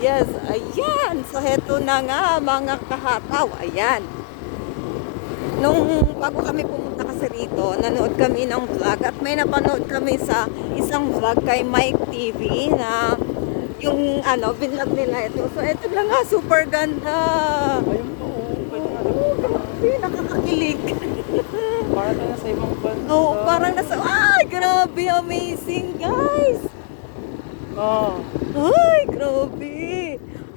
Yes, ayan. So, heto na nga mga kahataw. Ayan. Nung bago kami pumunta kasi rito, nanood kami ng vlog at may napanood kami sa isang vlog kay Mike TV na yung binlog nila ito. So, ito na nga, super ganda. Ayun po, pwede nga Oo, grabe, nakakakilig. para tayo sa ibang bansa. Oo, parang nasa, ay, grabe, amazing, guys. Oh. Ay, grabe.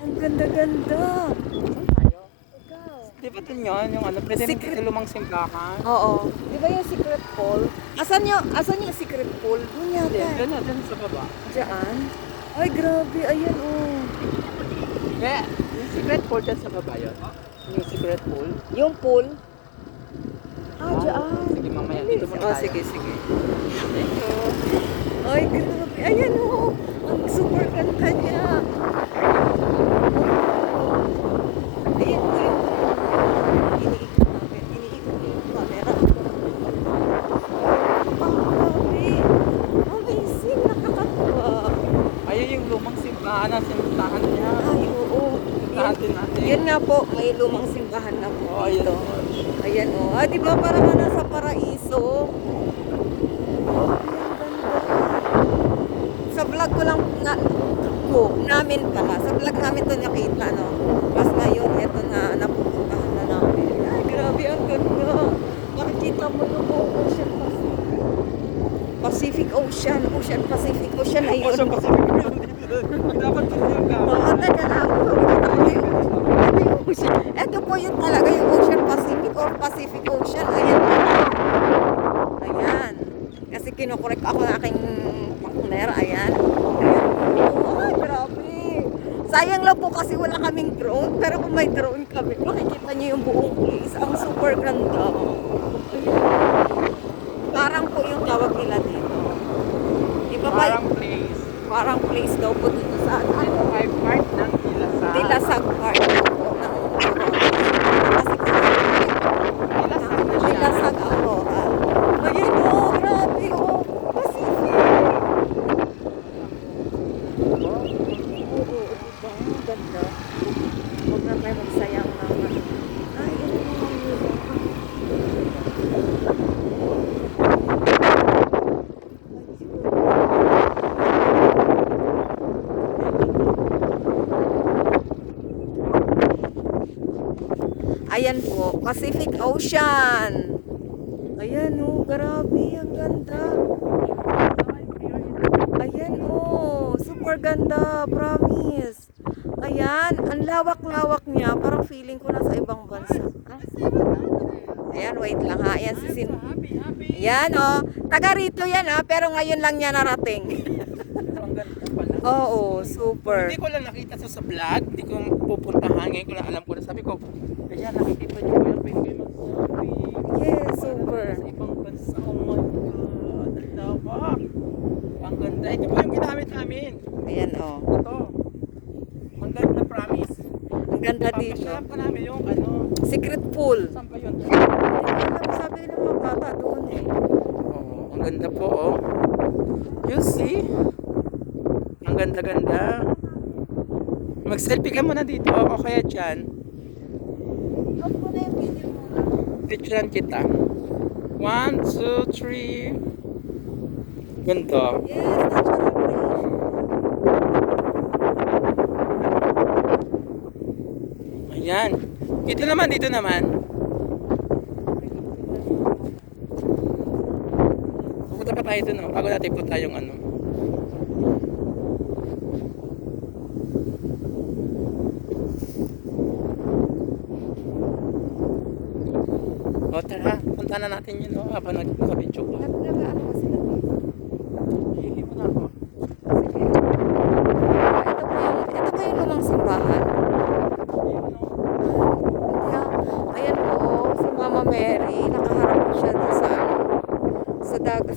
Ang ganda-ganda. Saan tayo? Ikaw. Di ba dun yun? Yung pwede rin Secret. dito lumang simbahan. Oo. Di ba yung secret pool? Asan yung secret pool? Doon Hindi, yata. dun sa baba. Diyan. Ay, grabe. Ayan, oh. Kaya, yung secret pool dyan sa baba yun. Yung secret pool. Yung pool. Diyan. Sige, mamaya. Dito muna tayo. Sige. Thank you. Ay, grabe. Ayan, oh. Ang super ganda niya. Ayan, oh, yung iniikot namin. Iniikot niya yung camera. Ang grabe. Amazing. Nakakatuwa. Ayun yung lumang simbahan na sinuntahan niya. Ay, oo. Sinuntahan din natin. Yan nga po, may lumang simbahan na po Oh, ayun. dito. Ayan, oh. Ah, di ba parang nasa paraiso? Sa vlog ko lang namin pala. Sa vlog namin to nakita, no? Tapos ngayon, eto na, napupuntahan na namin. Ay, grabe, ang ganda. Makikita mo yung Ocean Pacific. Ocean Pacific Ocean, ayun. Ocean Pacific yun. Dapat dun yung Oo, teka lang. Ito po yun talaga, yung Ocean Pacific or Pacific Ocean. Ayan. Ayan. Kasi kinukorek ako ng aking partner. Ayan. Ay, grabe. Sayang lang po kasi wala kaming drone. Pero kung may drone kami, makikita niyo yung buong place. Ang super ganda. Ayan. Parang po yung tawag nila dito. Iba ba? parang place. Parang place daw po dito sa Ito ay part ng Dilasag. Dilasag Park po ng Dilasag Aurora. Ayun, oh, grabe, oh. Pacific. Oo, diba? Ang ganda. Huwag na tayo magsayang naman. Ay, ito naman yun. Ayan po, Pacific Ocean. Ayan, oh, grabe, ang ganda. Ayan, oh, super ganda, promise. Ayan, ang lawak-lawak niya, parang feeling ko nasa ibang bansa. Ah? Ayan, wait lang ha. Ayan, Ayan, oh, taga rito yan ha, pero ngayon lang niya narating. Ang ganda pala. Oo, super. Hindi ko lang nakita sa vlog. Hindi ko pupuntahan. Ngayon ko lang alam ko na. Sabi ko, kaya nakikita niyo ko yung pwede kayo mag-surfing. Yes, super. Sa ibang bansa. Oh my God. Ang lawak. Ang ganda. Ito po yung ginamit namin. Ayan, oh. Ito. Ang ganda, promise. Ang ganda dito. Papasyalap ka namin yung Secret pool. saan ba yun? Alam, sabi ng mga bata doon eh. Oh, ang ganda po, oh. You see? Ang ganda-ganda. Mag-selfie ka muna dito o kaya dyan. Huwag mo na yung video mo na. Picturean kita. 1, 2, 3. Ganda. Yes, natural breeze. Ayan. Dito naman. Pupunta pa tayo dun, oh. Bago natin punta yung O tara, punta na natin yun, oh. Habang nagka-video ko. Nag-ano ba sila dito? Hihi mo na ako. Sige. Ito ba yung lumang simbahan? Ayun, oh. Ayan po, si Mama Mary, nakaharap po siya doon sa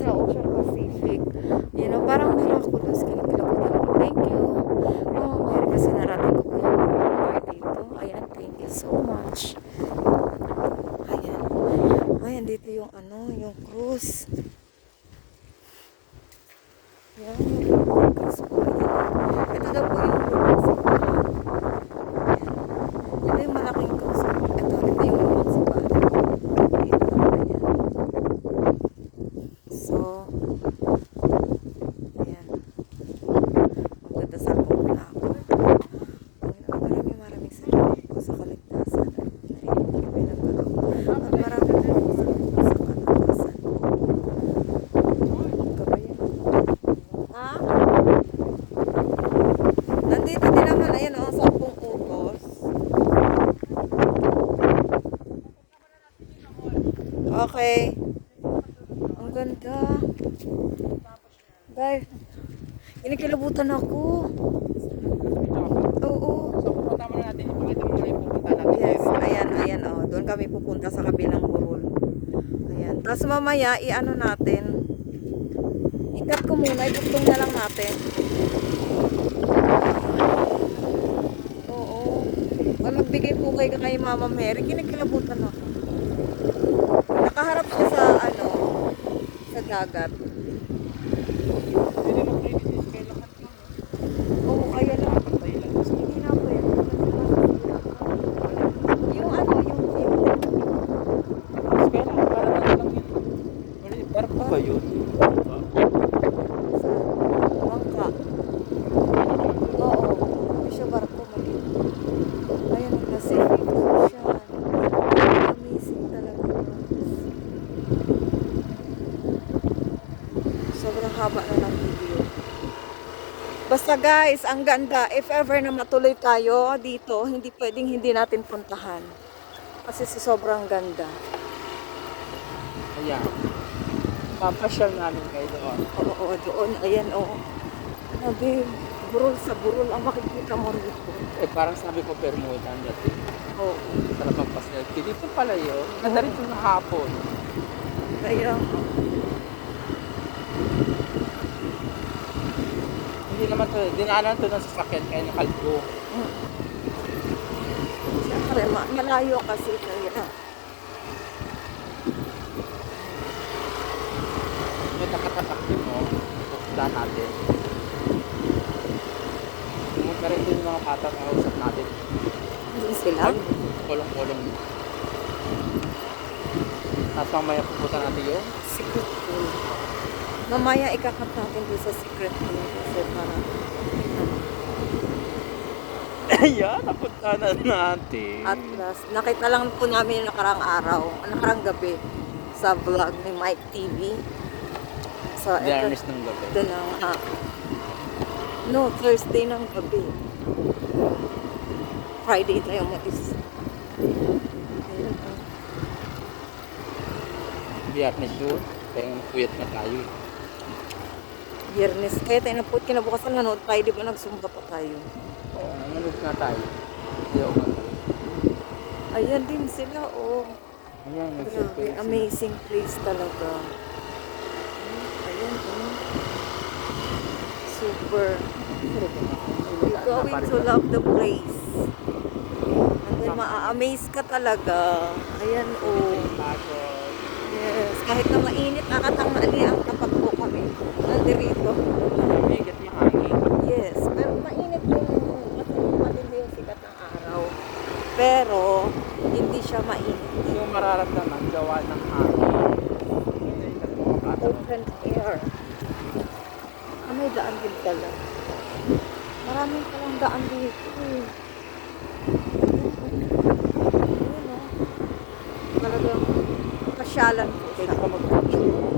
Ocean Pacific. You know, parang miraculous. Kinikilabutan ako. Thank you, Mama Mary, kasi narating ko po yung lugar dito. Ayan, thank you so much. Ayan, dito yung yung cruise. Yan, yung cruise po. Ito daw po yung cruise. dito din naman, ayan o, 10 utos. Okay. Ang ganda. Guys, kinikilabutan ako. Oo. So, pupunta muna natin. Ipakita mo na yung pupunta natin. Yes, ayan, ayan o. Doon kami pupunta sa kabilang burol. Ayan. Tapos mamaya, i-ano natin. I-cut ko muna, ibutong na lang natin. Oo. Ay, magbigay po kayo kay Mama Mary. Kinikilabutan ako. Nakaharap siya sa, ano, sa dagat. Pwede mag-credit kay lahat yun. Oo, kaya lang. Pantay lang. Hindi na pwede. Yung ano, yung view. Kaya lang, para na lang yun. Wala, barko ba yun? Bangka. Oo. Hindi siya barko, mali. Ayan ang Pacific Ocean. Amazing talaga. Sobrang haba na ng video. Basta guys, ang ganda. If ever na matuloy tayo dito, hindi pwedeng hindi natin puntahan. Kasi sobrang ganda. Ayan. Papasyal namin kayo doon. Oo, doon. Ayan, oo. Sabi, burol sa burol ang makikita mo rito. Eh, parang sabi ko, Bermuda dati. Oo. Sarap ang pastel. Dito pala yun. Ganda rin yung hapon. Kaya, Hindi naman to, dinaanan to ng sasakyan kaya nakalbo. siyempre, malayo kasi kaya. May nakatatak din mo. Pupunta natin. Pumunta rin din yung mga bata na kausap natin. Hindi sila. Kolong-kolong. Tapos mamaya pupunta natin yung Secret pool. Mamaya ikakat natin doon sa secret pool. Kasi parang, ayan, napunta na natin. at last, nakita lang po namin yung nakarang araw, nakarang gabi sa vlog ni Mike TV. So, Diarnis ng gabi. ito na nga. No, Thursday ng gabi. Friday tayo matis. Ayun, oh. Biyernes yun. Kaya puyat na tayo. Biyernes. Kaya tayo na po, kinabukasan nanood tayo, di ba nagsumba pa tayo? Oo, nanood na tayo. Hindi ako man. Ayan din sila, oh. Ayan, Grabe, nag-surprise. amazing place talaga. Ayan, oh. Super. You're going to love the place. And then, ma-amaze ka talaga. Ayan, oh. Yes, kahit na mainit, nakatangali ang tapat po kami. Nandirito. Bigat yung hangin. Yes, pero mainit yung matindi yung sikat ng araw. Pero, hindi siya mainit. Yung mararamdaman, gawa ng hangin. Open air. Ah, may daan din pala. Maraming palang daan dito eh. Ayun, oh. Talagang pasyalan po Pwede siya. ka mag-picture.